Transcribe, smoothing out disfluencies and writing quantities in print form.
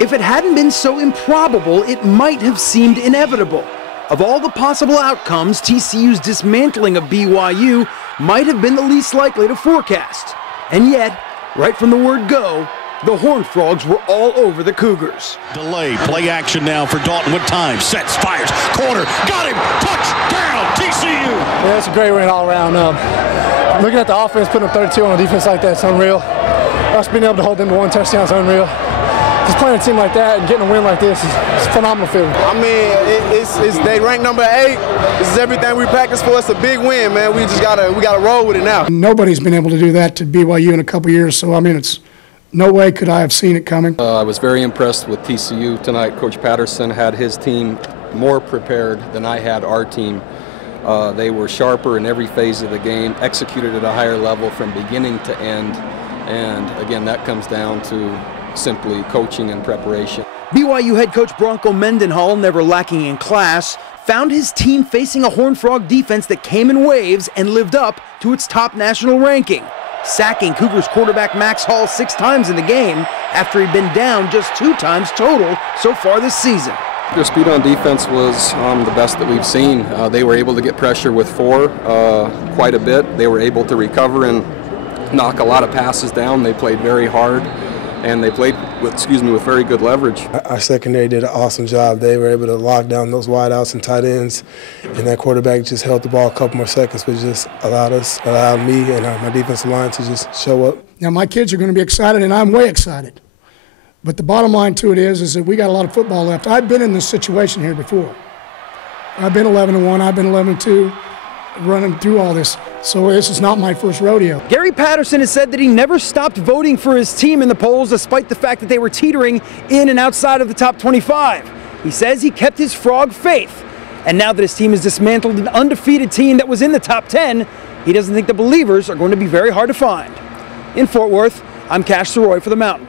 If it hadn't been so improbable, it might have seemed inevitable. Of all the possible outcomes, TCU's dismantling of BYU might have been the least likely to forecast. And yet, right from the word go, the Horned Frogs were all over the Cougars. Delay, play action now for Dalton with time. Sets, fires, corner, got him, touchdown, TCU! Yeah, it's a great win all around. Looking at the offense, putting up 32 on a defense like that, it's unreal. Us being able to hold them to one touchdown is unreal. Just playing a team like that and getting a win like this is a phenomenal feeling. I mean, they ranked number 8. This is everything we practiced for. It's a big win, man. We gotta roll with it now. Nobody's been able to do that to BYU in a couple years, so I mean, it's no way could I have seen it coming. I was very impressed with TCU tonight. Coach Patterson had his team more prepared than I had our team. They were sharper in every phase of the game, executed at a higher level from beginning to end, and again, that comes down to simply coaching and preparation. BYU head coach Bronco Mendenhall, never lacking in class, found his team facing a Horned Frog defense that came in waves and lived up to its top national ranking, sacking Cougars quarterback Max Hall 6 times in the game after he'd been down just 2 times total so far this season. Their speed on defense was the best that we've seen. They were able to get pressure with 4 quite a bit. They were able to recover and knock a lot of passes down. They played very hard, and they played with very good leverage. Our secondary did an awesome job. They were able to lock down those wideouts and tight ends, and that quarterback just held the ball a couple more seconds, which just allowed me and my defensive line to just show up. Now, my kids are going to be excited, and I'm way excited. But the bottom line to it is that we got a lot of football left. I've been in this situation here before. I've been 11-1, I've been 11-2, running through all this. So this is not my first rodeo. Gary Patterson has said that he never stopped voting for his team in the polls despite the fact that they were teetering in and outside of the top 25. He says he kept his Frog faith. And now that his team has dismantled an undefeated team that was in the top 10, he doesn't think the believers are going to be very hard to find. In Fort Worth, I'm Cash Soroy for The Mountain.